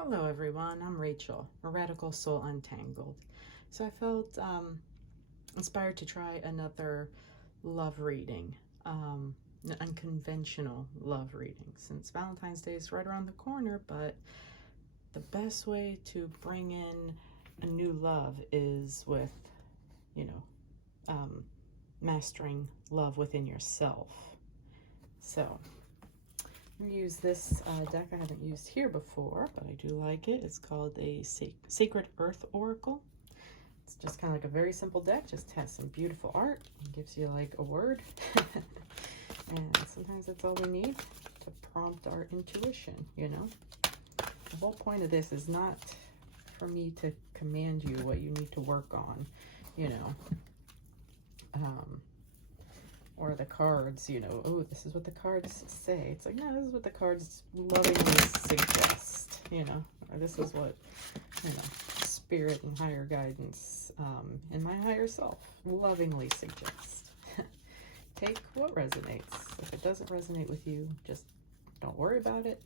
Hello everyone, I'm Rachel, a Radical Soul Untangled. So I felt inspired to try another love reading, an unconventional love reading, since Valentine's Day is right around the corner, but the best way to bring in a new love is with, mastering love within yourself. So I'm going to use this deck I haven't used here before, but I do like it. It's called a Sacred Earth Oracle. It's just kind of like a very simple deck, just has some beautiful art and gives you like a word. And sometimes that's all we need to prompt our intuition, you know. The whole point of this is not for me to command you what you need to work on, you know. Or the cards, you know, oh, this is what the cards say. It's like, no, this is what the cards lovingly suggest, you know, or this is what, you know, spirit and higher guidance and my higher self lovingly suggest. Take what resonates. If it doesn't resonate with you, just don't worry about it.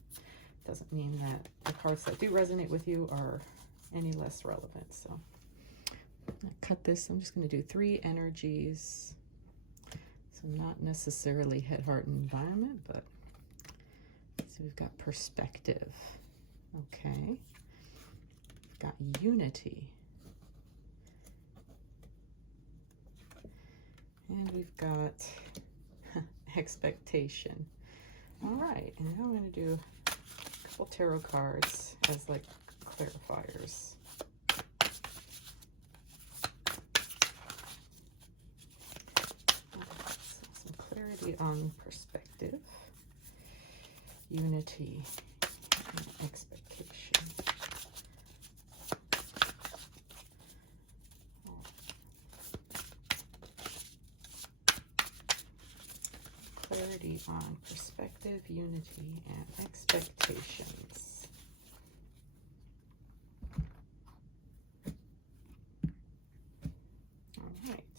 Doesn't mean that the cards that do resonate with you are any less relevant. So I cut this. I'm just going to do 3 energies. So not necessarily head, heart, and environment, but so we've got perspective. Okay. We've got unity. And we've got expectation. All right, and now I'm going to do a couple tarot cards as like clarifiers. Clarity on perspective, unity, and expectation. Clarity on perspective, unity, and expectations. All right.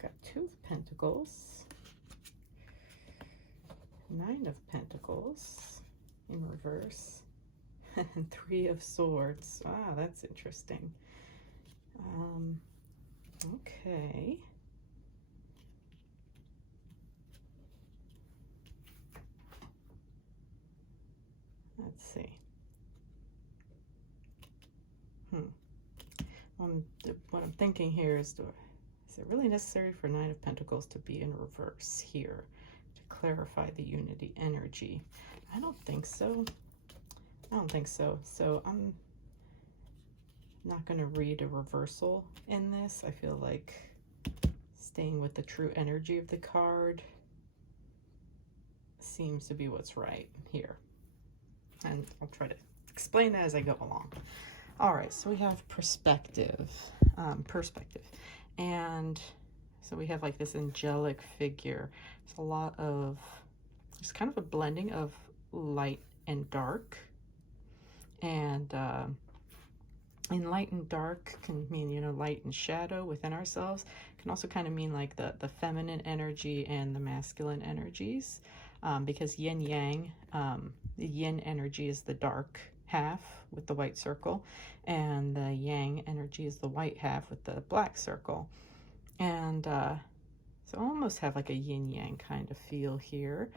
Got 2 of Pentacles. 9 of Pentacles in reverse, and 3 of Swords. Ah, that's interesting. Okay. Let's see. What I'm thinking here is it really necessary for 9 of Pentacles to be in reverse here? Clarify the unity energy. I don't think so. I don't think so. So I'm not going to read a reversal in this. I feel like staying with the true energy of the card seems to be what's right here. And I'll try to explain that as I go along. All right, so we have perspective. And so we have like this angelic figure. It's a lot of, it's kind of a blending of light and dark. And in light and dark can mean, you know, light and shadow within ourselves. It can also kind of mean like the feminine energy and the masculine energies. Because yin yang, the yin energy is the dark half with the white circle, and the yang energy is the white half with the black circle. And so I almost have like a yin-yang kind of feel here,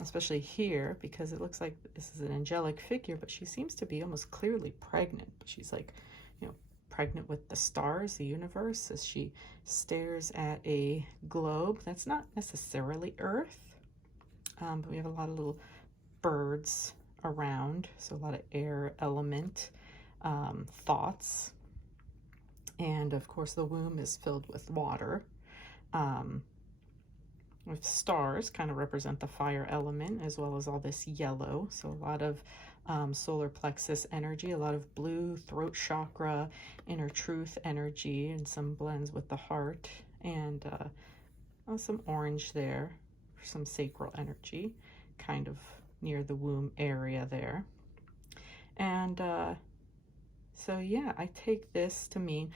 especially here, because it looks like this is an angelic figure, but she seems to be almost clearly pregnant. But she's like, you know, pregnant with the stars, the universe, as she stares at a globe that's not necessarily Earth, but we have a lot of little birds around, so a lot of air element thoughts. And of course the womb is filled with water, with stars kind of represent the fire element, as well as all this yellow. So a lot of solar plexus energy, a lot of blue, throat chakra, inner truth energy, and some blends with the heart, and some orange there for some sacral energy, kind of near the womb area there. And so yeah, I take this to mean,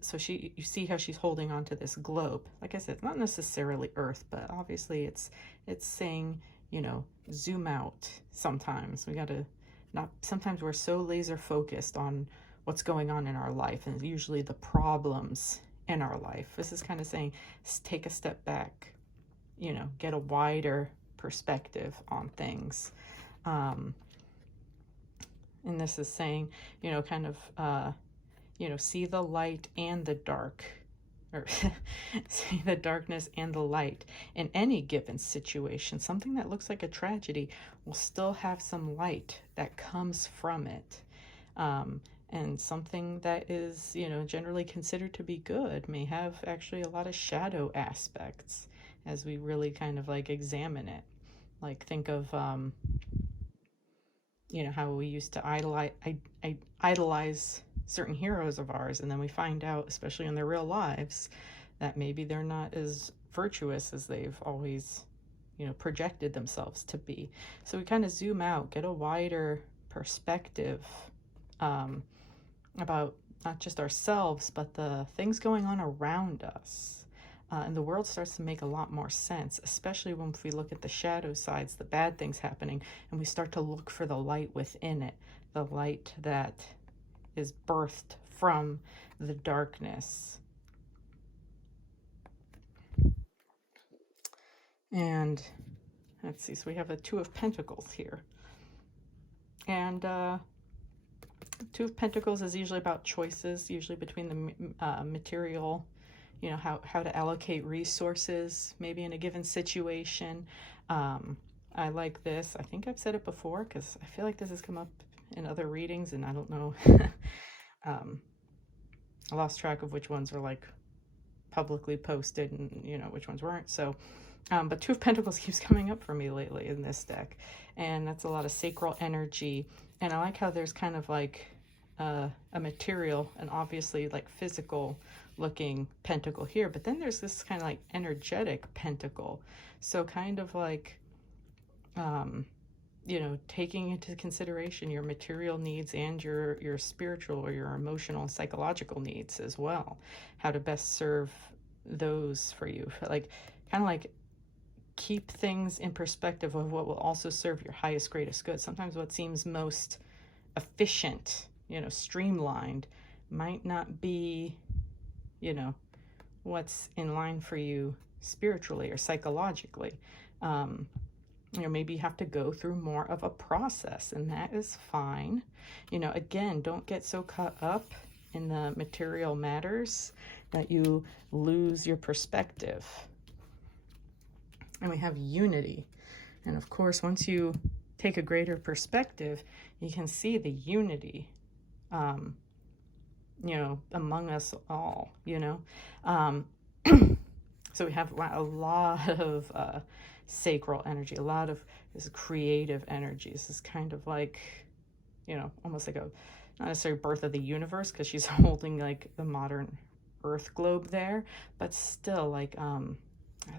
so you see how she's holding on to this globe. Like I said, not necessarily Earth, but obviously it's saying, you know, zoom out sometimes. We got to not, sometimes we're so laser focused on what's going on in our life, and usually the problems in our life. This is kind of saying, take a step back, you know, get a wider perspective on things. And this is saying, you know, kind of, you know, see the light and the dark, or see the darkness and the light in any given situation. Something that looks like a tragedy will still have some light that comes from it. And something that is, you know, generally considered to be good may have actually a lot of shadow aspects as we really kind of like examine it. Like, think of, you know, how we used to idolize certain heroes of ours, and then we find out, especially in their real lives, that maybe they're not as virtuous as they've always, you know, projected themselves to be. So we kind of zoom out, get a wider perspective about not just ourselves, but the things going on around us. And the world starts to make a lot more sense, especially when we look at the shadow sides, the bad things happening, and we start to look for the light within it, the light that is birthed from the darkness. And let's see, so we have a Two of Pentacles here. And Two of Pentacles is usually about choices, usually between the material, you know, how to allocate resources, maybe in a given situation. I like this. I think I've said it before, because I feel like this has come up in other readings, and I don't know. I lost track of which ones were like publicly posted and, you know, which ones weren't. So, but Two of Pentacles keeps coming up for me lately in this deck, and that's a lot of sacral energy. And I like how there's kind of like a material and obviously like physical looking pentacle here, but then there's this kind of like energetic pentacle. So kind of like, you know, taking into consideration your material needs and your spiritual or your emotional and psychological needs as well. How to best serve those for you. Like, kind of like keep things in perspective of what will also serve your highest, greatest good. Sometimes what seems most efficient, you know, streamlined, might not be, you know, what's in line for you spiritually or psychologically. You know, maybe you have to go through more of a process, and that is fine. You know, again, don't get so caught up in the material matters that you lose your perspective. And we have unity. And of course, once you take a greater perspective, you can see the unity, you know, among us all, you know. So we have a lot of sacral energy, a lot of this creative energy. This is kind of like, you know, almost like a, not necessarily birth of the universe, because she's holding like the modern Earth globe there, but still like,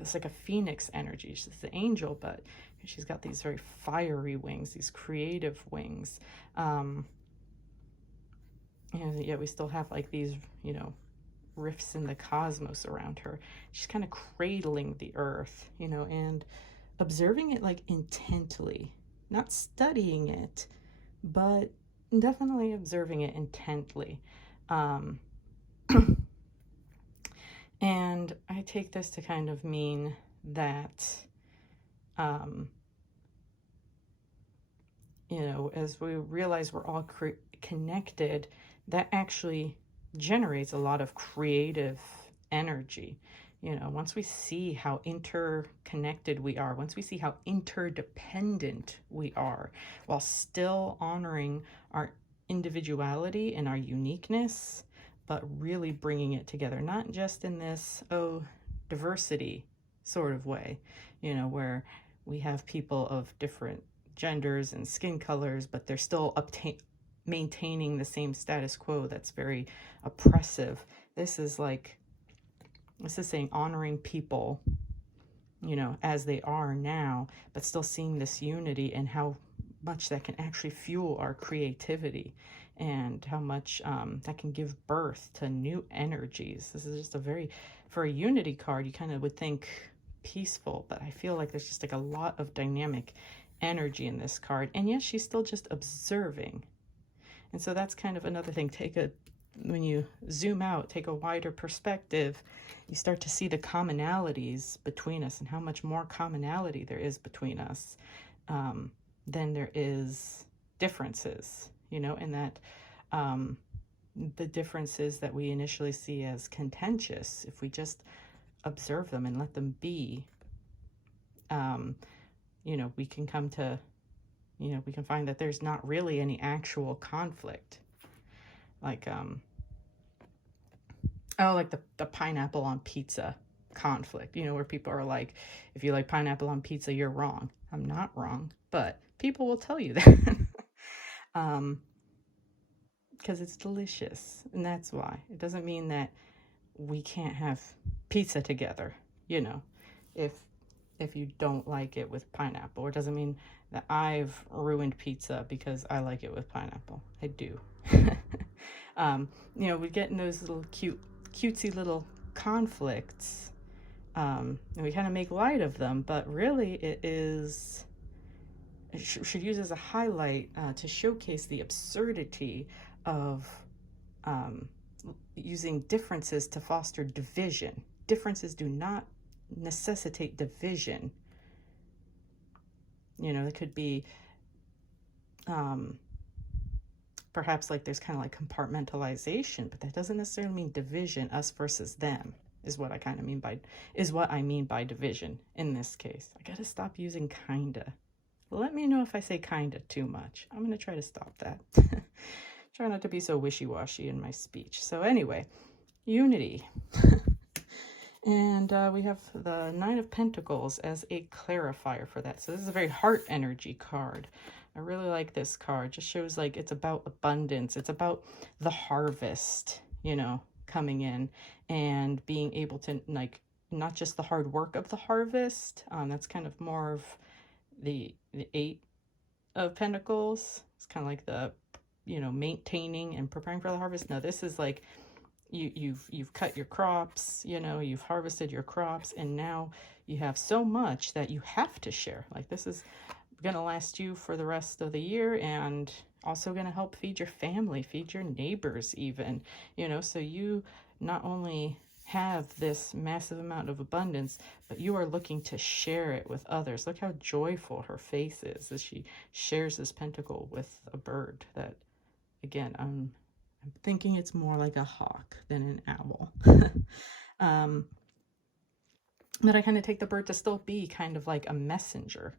it's like a phoenix energy. She's the angel, but she's got these very fiery wings, these creative wings. And yet we still have like these, you know, rifts in the cosmos around her. She's kind of cradling the earth, you know, and observing it like intently, not studying it, but definitely observing it intently. And I take this to kind of mean that, you know, as we realize we're all connected, that actually generates a lot of creative energy. You know, once we see how interconnected we are, once we see how interdependent we are, while still honoring our individuality and our uniqueness, but really bringing it together, not just in this, oh, diversity sort of way, you know, where we have people of different genders and skin colors, but they're still maintaining the same status quo that's very oppressive. This is saying honoring people, you know, as they are now, but still seeing this unity and how much that can actually fuel our creativity, and how much that can give birth to new energies. This is just a very, for a unity card, you kind of would think peaceful, but I feel like there's just like a lot of dynamic energy in this card. And yes, she's still just observing. And so that's kind of another thing. When you zoom out, take a wider perspective, you start to see the commonalities between us and how much more commonality there is between us than there is differences, you know, and that the differences that we initially see as contentious, if we just observe them and let them be, you know, we can come to, you know, we can find that there's not really any actual conflict. Like, like the pineapple on pizza conflict, you know, where people are like, if you like pineapple on pizza, you're wrong. I'm not wrong, but people will tell you that. Because it's delicious, and that's why. It doesn't mean that we can't have pizza together, you know, if you don't like it with pineapple. Or it doesn't mean that I've ruined pizza because I like it with pineapple. I do. You know, we get in those little cutesy little conflicts, and we kind of make light of them, but really it should use as a highlight to showcase the absurdity of using differences to foster division. Differences do not necessitate division. You know, it could be perhaps like there's kind of like compartmentalization, but that doesn't necessarily mean division, us versus them, is what I mean by division in this case. I gotta stop using kinda. Let me know if I say kinda too much. I'm gonna try to stop that. Try not to be so wishy-washy in my speech. So anyway, unity. And we have the Nine of Pentacles as a clarifier for that. So this is a very heart energy card. I really like this card. Just shows like it's about abundance. It's about the harvest, you know, coming in and being able to, like, not just the hard work of the harvest. That's kind of more of the Eight of Pentacles. It's kind of like the, you know, maintaining and preparing for the harvest. No, this is like you've cut your crops, you know, you've harvested your crops, and now you have so much that you have to share. Like, this is gonna last you for the rest of the year, and also gonna help feed your family, feed your neighbors even, you know. So you not only have this massive amount of abundance, but you are looking to share it with others. Look how joyful her face is as she shares this pentacle with a bird that, again, I'm thinking it's more like a hawk than an owl. But I kind of take the bird to still be kind of like a messenger.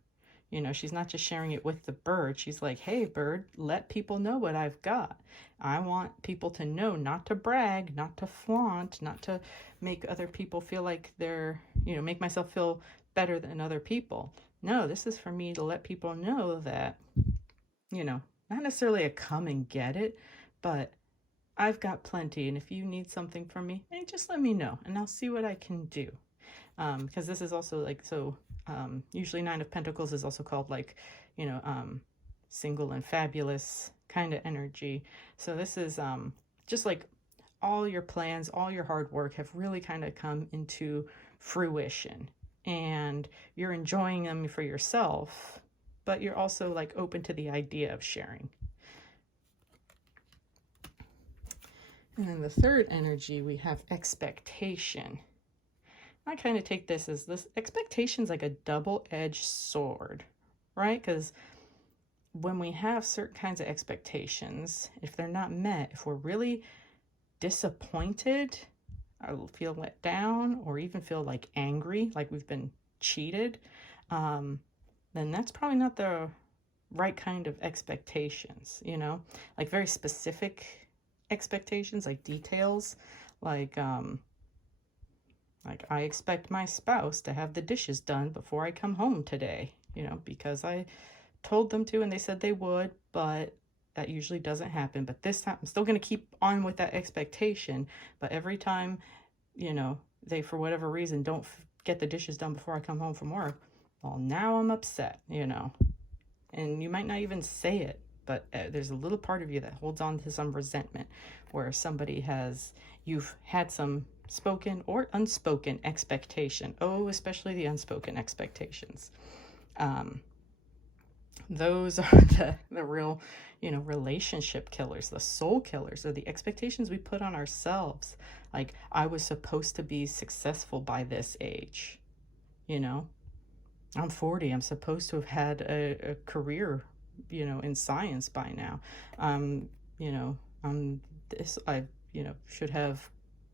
You know, she's not just sharing it with the bird. She's like, hey, bird, let people know what I've got. I want people to know, not to brag, not to flaunt, not to make other people feel like they're, you know, make myself feel better than other people. No, this is for me to let people know that, you know, not necessarily a come and get it, but I've got plenty. And if you need something from me, hey, just let me know and I'll see what I can do. Because this is also like, so usually Nine of Pentacles is also called like, you know, single and fabulous kind of energy. So this is just like all your plans, all your hard work have really kind of come into fruition, and you're enjoying them for yourself, but you're also like open to the idea of sharing. And then the third energy, we have expectation. I kind of take this as this expectation's like a double-edged sword, right? Because when we have certain kinds of expectations, if they're not met, if we're really disappointed, or feel let down, or even feel like angry, like we've been cheated, then that's probably not the right kind of expectations, you know? Like very specific expectations, like details, like I expect my spouse to have the dishes done before I come home today, you know, because I told them to and they said they would, but that usually doesn't happen. But this time I'm still going to keep on with that expectation. But every time, you know, they, for whatever reason, don't get the dishes done before I come home from work, well, now I'm upset, you know. And you might not even say it, but there's a little part of you that holds on to some resentment where somebody has, you've had some spoken or unspoken expectation. Oh, especially the unspoken expectations. Those are the real, relationship killers, the soul killers, are the expectations we put on ourselves. Like, I was supposed to be successful by this age, you know? I'm 40. I'm supposed to have had a career, in science by now. You know, I, should have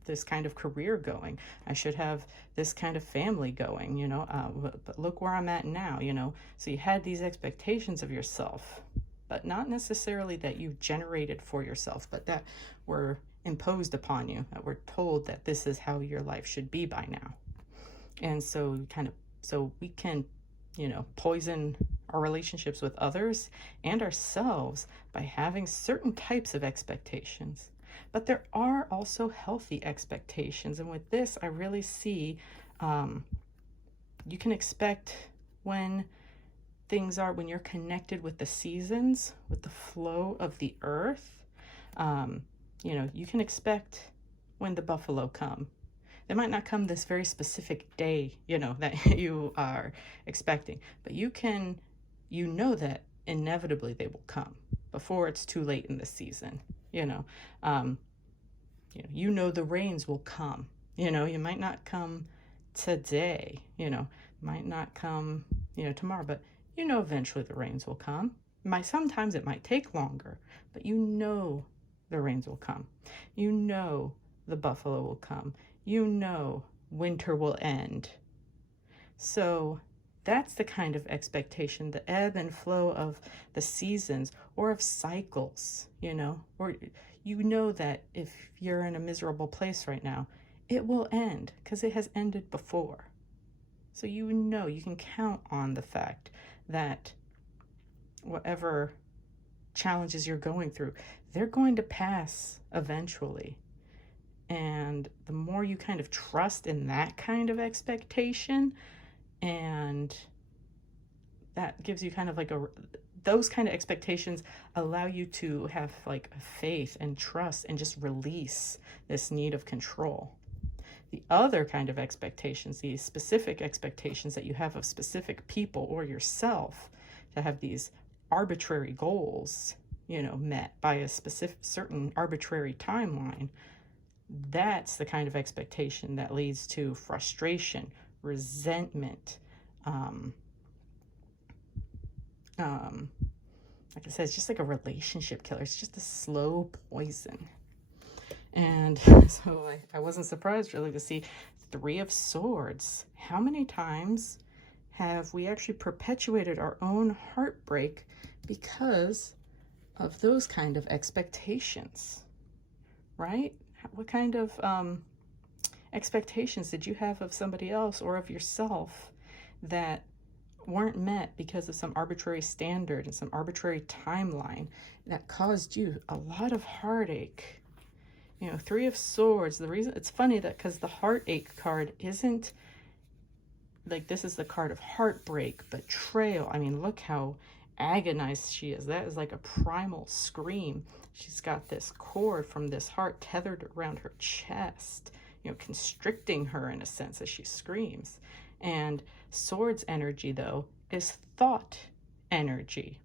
this kind of career going. I should have this kind of family going, but look where I'm at now, So you had these expectations of yourself, but not necessarily that you generated for yourself, but that were imposed upon you, that were told that this is how your life should be by now. And so so we can, poison our relationships with others and ourselves by having certain types of expectations. But there are also healthy expectations. And with this, I really see you can expect when when you're connected with the seasons, with the flow of the earth, you can expect when the buffalo come. They might not come this very specific day, that you are expecting, but you know that inevitably they will come before it's too late in the season. The rains will come. You might not come today, might not come, tomorrow, but eventually the rains will come. Sometimes it might take longer, but the rains will come. The buffalo will come. Winter will end. So that's the kind of expectation, the ebb and flow of the seasons or of cycles, or that if you're in a miserable place right now, it will end because it has ended before. So you can count on the fact that whatever challenges you're going through, they're going to pass eventually. And the more you kind of trust in that kind of expectation, and that gives you kind of like those kind of expectations allow you to have like faith and trust and just release this need of control. The other kind of expectations, these specific expectations that you have of specific people or yourself, to have these arbitrary goals, met by a certain arbitrary timeline, that's the kind of expectation that leads to frustration, resentment. Like I said, it's just like a relationship killer. It's just a slow poison. And so I wasn't surprised really to see 3 of Swords. How many times have we actually perpetuated our own heartbreak because of those kind of expectations, right? What kind of expectations did you have of somebody else or of yourself that weren't met because of some arbitrary standard and some arbitrary timeline that caused you a lot of heartache? 3 of Swords, the reason it's funny that because the heartache card isn't like, this is the card of heartbreak, betrayal. I mean, look how agonized she is. That is like a primal scream. She's got this cord from this heart tethered around her chest, constricting her in a sense as she screams. And Swords energy, though, is thought energy.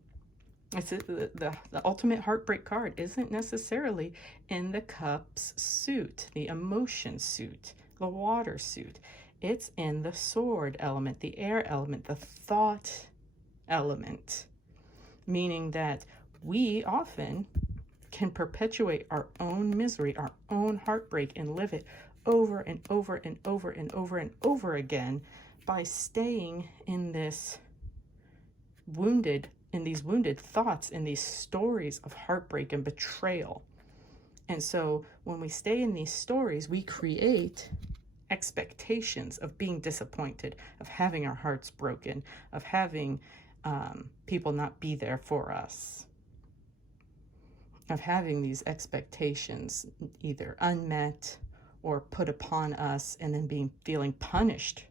It's the ultimate heartbreak card isn't necessarily in the Cups suit, the emotion suit, the water suit. It's in the sword element, the air element, the thought element, meaning that we often can perpetuate our own misery, our own heartbreak, and live it over and over and over and over and over again by staying in these wounded thoughts, in these stories of heartbreak and betrayal. And so when we stay in these stories, we create expectations of being disappointed, of having our hearts broken, of having people not be there for us, of having these expectations either unmet or put upon us, and then feeling punished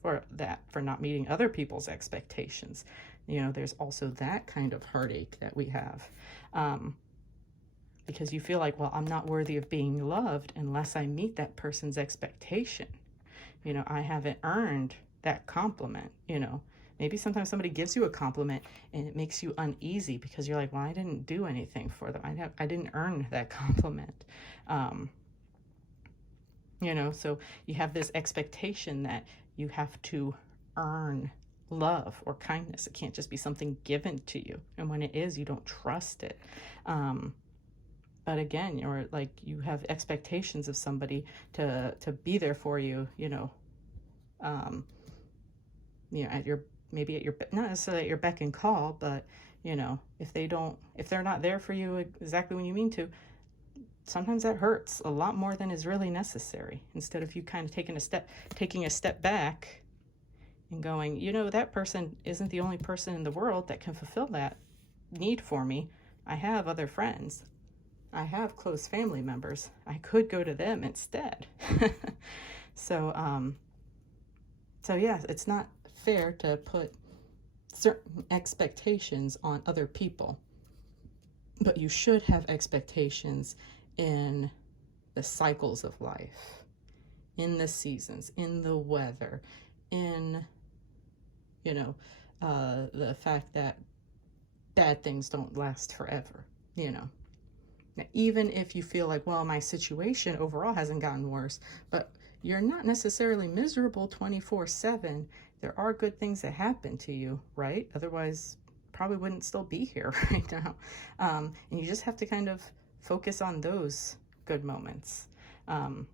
for not meeting other people's expectations. There's also that kind of heartache that we have, because you feel like, well, I'm not worthy of being loved unless I meet that person's expectation. I haven't earned that compliment. Maybe sometimes somebody gives you a compliment and it makes you uneasy because you're like, well, I didn't do anything for them. I didn't earn that compliment. You know, so you have this expectation that you have to earn love or kindness. It can't just be something given to you. And when it is, you don't trust it. But again, you're like, you have expectations of somebody to be there for you, you know, at your, maybe at your, not necessarily at your beck and call, but, you know, if they're not there for you exactly when you mean to, sometimes that hurts a lot more than is really necessary. Instead of you kind of taking a step back and going, you know, that person isn't the only person in the world that can fulfill that need for me. I have other friends. I have close family members. I could go to them instead. So yeah, it's not fair to put certain expectations on other people, but you should have expectations in the cycles of life, in the seasons, in the weather, in, you know, the fact that bad things don't last forever, you know. Now, even if you feel like, well, my situation overall hasn't gotten worse, but you're not necessarily miserable 24/7. There are good things that happen to you, right? Otherwise, probably wouldn't still be here right now. And you just have to kind of focus on those good moments. You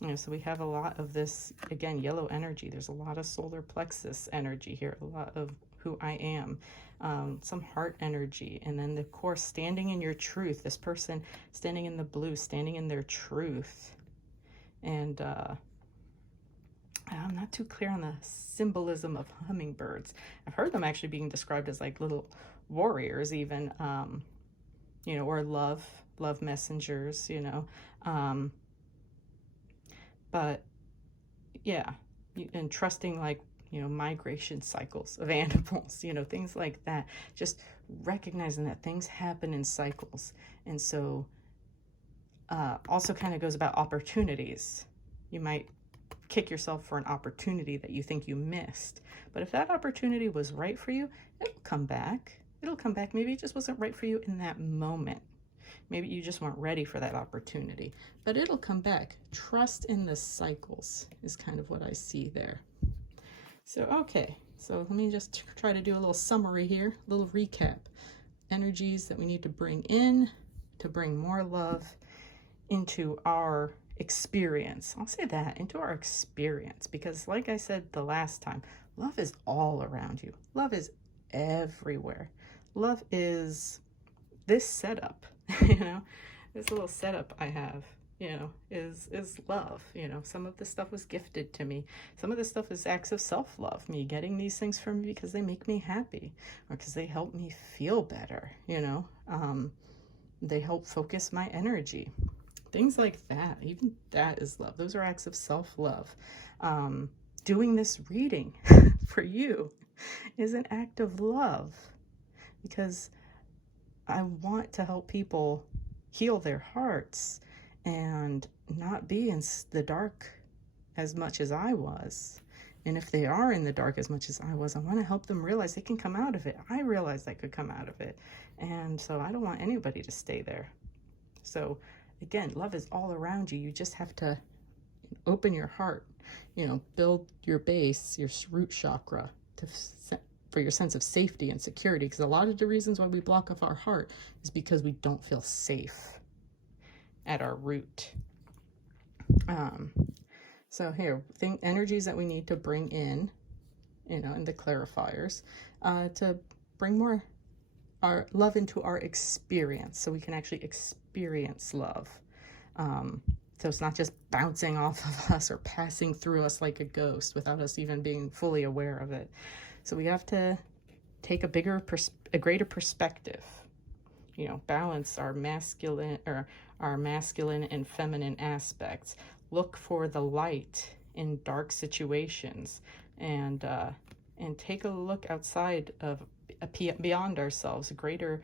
know, so we have a lot of this, again, yellow energy. There's a lot of solar plexus energy here, a lot of who I am, some heart energy, and then of course standing in your truth. This person standing in the blue, standing in their truth. And I'm not too clear on the symbolism of hummingbirds. I've heard them actually being described as like little warriors even, you know, or love messengers, you know. But yeah, and trusting, like, you know, migration cycles of animals, you know, things like that. Just recognizing that things happen in cycles. And so also kind of goes about opportunities. You might kick yourself for an opportunity that you think you missed. But if that opportunity was right for you, it'll come back. It'll come back. Maybe it just wasn't right for you in that moment. Maybe you just weren't ready for that opportunity, but it'll come back. Trust in the cycles is kind of what I see there. So, okay, so let me just try to do a little summary here, a little recap. Energies that we need to bring in to bring more love into our experience. I'll say that, into our experience, because like I said the last time, love is all around you. Love is everywhere. Love is this setup, you know, this little setup I have, you know, is love. You know, some of this stuff was gifted to me. Some of this stuff is acts of self-love, me getting these things from me because they make me happy or because they help me feel better, you know. They help focus my energy. Things like that, even that is love. Those are acts of self-love. Doing this reading for you is an act of love because I want to help people heal their hearts and not be in the dark as much as I was. And if they are in the dark as much as I was, I want to help them realize they can come out of it. I realized I could come out of it. And so I don't want anybody to stay there. So again, love is all around you. You just have to open your heart, you know, build your base, your root chakra for your sense of safety and security. Because a lot of the reasons why we block off our heart is because we don't feel safe at our root. So here, energies that we need to bring in, you know, in the clarifiers, to bring more our love into our experience, so we can actually experience love. So it's not just bouncing off of us or passing through us like a ghost without us even being fully aware of it. So we have to take a greater perspective, you know, balance our masculine and feminine aspects. Look for the light in dark situations, and take a look outside of beyond ourselves, a greater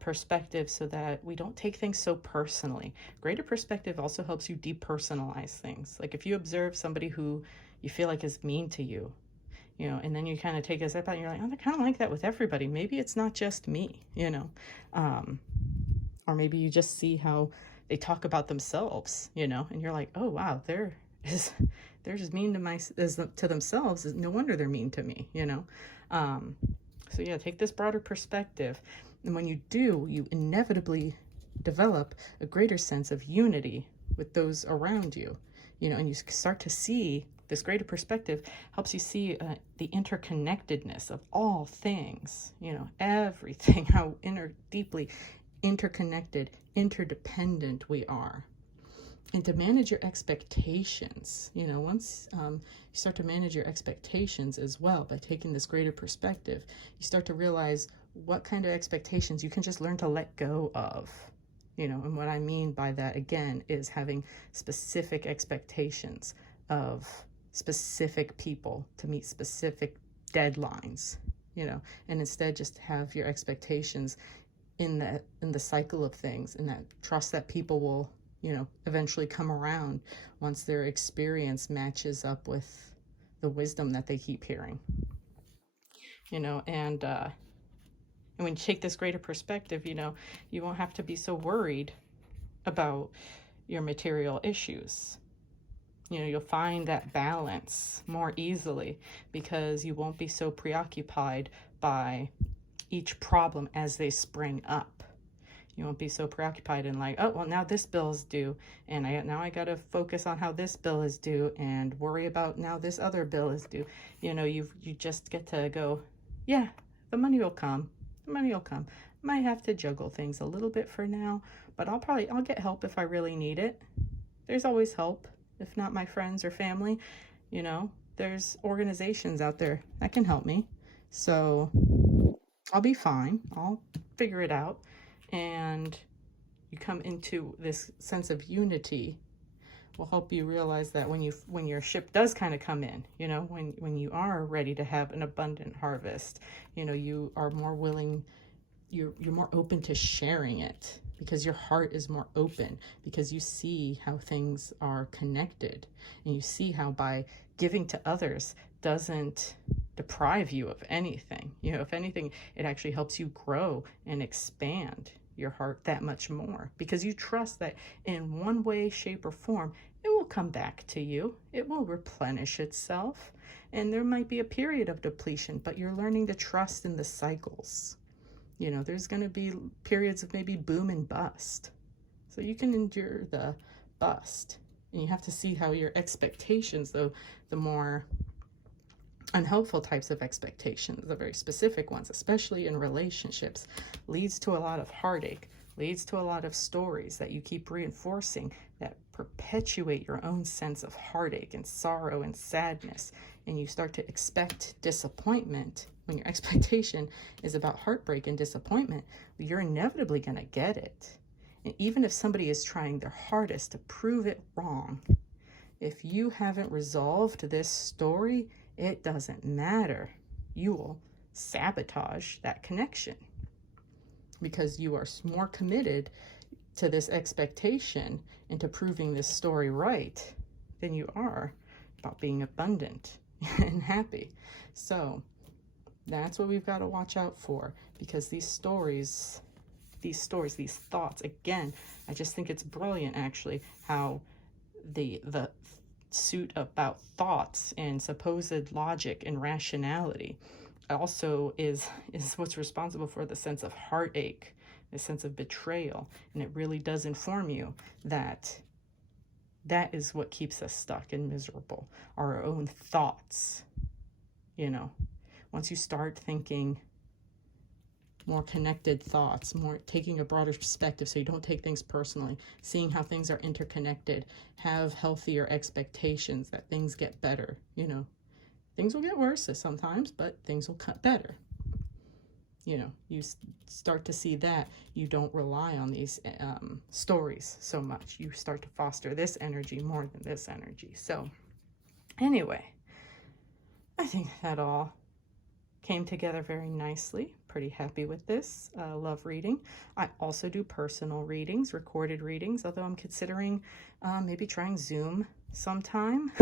perspective, so that we don't take things so personally. Greater perspective also helps you depersonalize things. Like if you observe somebody who you feel like is mean to you, you know, and then you kind of take a step out and you're like, oh, I kind of like that with everybody. Maybe it's not just me, you know, or maybe you just see how they talk about themselves, you know, and you're like, oh, wow, they're as mean to themselves. No wonder they're mean to me, you know. So yeah, take this broader perspective. And when you do, you inevitably develop a greater sense of unity with those around you, you know, and you start to see this greater perspective helps you see the interconnectedness of all things, you know, everything, how deeply interconnected, interdependent we are. And to manage your expectations, you know, once you start to manage your expectations as well by taking this greater perspective, you start to realize what kind of expectations you can just learn to let go of, you know. And what I mean by that, again, is having specific expectations of specific people to meet specific deadlines, you know, and instead just have your expectations in the cycle of things, and that trust that people will, you know, eventually come around once their experience matches up with the wisdom that they keep hearing, you know. And when you take this greater perspective, you know, you won't have to be so worried about your material issues. You know, you'll find that balance more easily because you won't be so preoccupied by each problem as they spring up. You won't be so preoccupied in like, oh, well, now this bill is due, and now I got to focus on how this bill is due and worry about now this other bill is due. You know, you just get to go, yeah, the money will come. The money will come. Might have to juggle things a little bit for now, but I'll get help if I really need it. There's always help, if not my friends or family. You know, there's organizations out there that can help me. So I'll be fine. I'll figure it out. And you come into this sense of unity will help you realize that when your ship does kind of come in, you know, when you are ready to have an abundant harvest, you know, you are more willing, you're more open to sharing it because your heart is more open, because you see how things are connected, and you see how by giving to others doesn't deprive you of anything. You know, if anything, it actually helps you grow and expand your heart that much more, because you trust that in one way, shape, or form, it will come back to you. It will replenish itself. And there might be a period of depletion, but you're learning to trust in the cycles. You know, there's going to be periods of maybe boom and bust. So you can endure the bust. And you have to see how your expectations, though, the more unhelpful types of expectations, the very specific ones, especially in relationships, leads to a lot of heartache, leads to a lot of stories that you keep reinforcing that perpetuate your own sense of heartache and sorrow and sadness. And you start to expect disappointment. When your expectation is about heartbreak and disappointment, you're inevitably going to get it. And even if somebody is trying their hardest to prove it wrong, if you haven't resolved this story, it doesn't matter. You will sabotage that connection because you are more committed to this expectation and to proving this story right than you are about being abundant and happy. So that's what we've got to watch out for, because these thoughts, again, I just think it's brilliant actually how the suit about thoughts and supposed logic and rationality also is what's responsible for the sense of heartache, the sense of betrayal. And it really does inform you that that is what keeps us stuck and miserable, our own thoughts. You know, once you start thinking more connected thoughts, more taking a broader perspective so you don't take things personally, seeing how things are interconnected, have healthier expectations that things get better. You know, things will get worse sometimes, but things will get better. You know, you start to see that you don't rely on these stories so much. You start to foster this energy more than this energy. So anyway, I think that all came together very nicely. Pretty happy with this love reading. I also do personal readings, recorded readings, although I'm considering maybe trying Zoom sometime.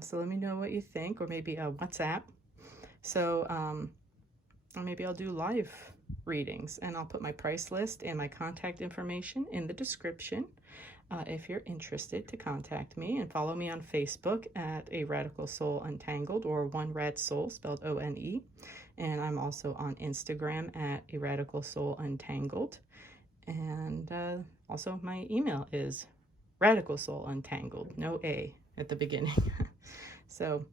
So let me know what you think, or maybe a WhatsApp. So or maybe I'll do live readings, and I'll put my price list and my contact information in the description if you're interested to contact me, and follow me on Facebook at A Radical Soul Untangled, or One Rad Soul, spelled O-N-E. And I'm also on Instagram at A Radical Soul Untangled. And also my email is Radical Soul Untangled, no A at the beginning. So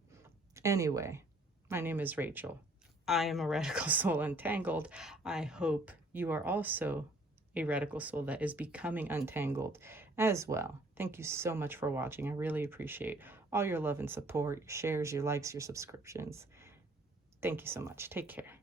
anyway, my name is Rachel. I am a Radical Soul Untangled. I hope you are also a radical soul that is becoming untangled as well. Thank you so much for watching. I really appreciate all your love and support, your shares, your likes, your subscriptions. Thank you so much. Take care.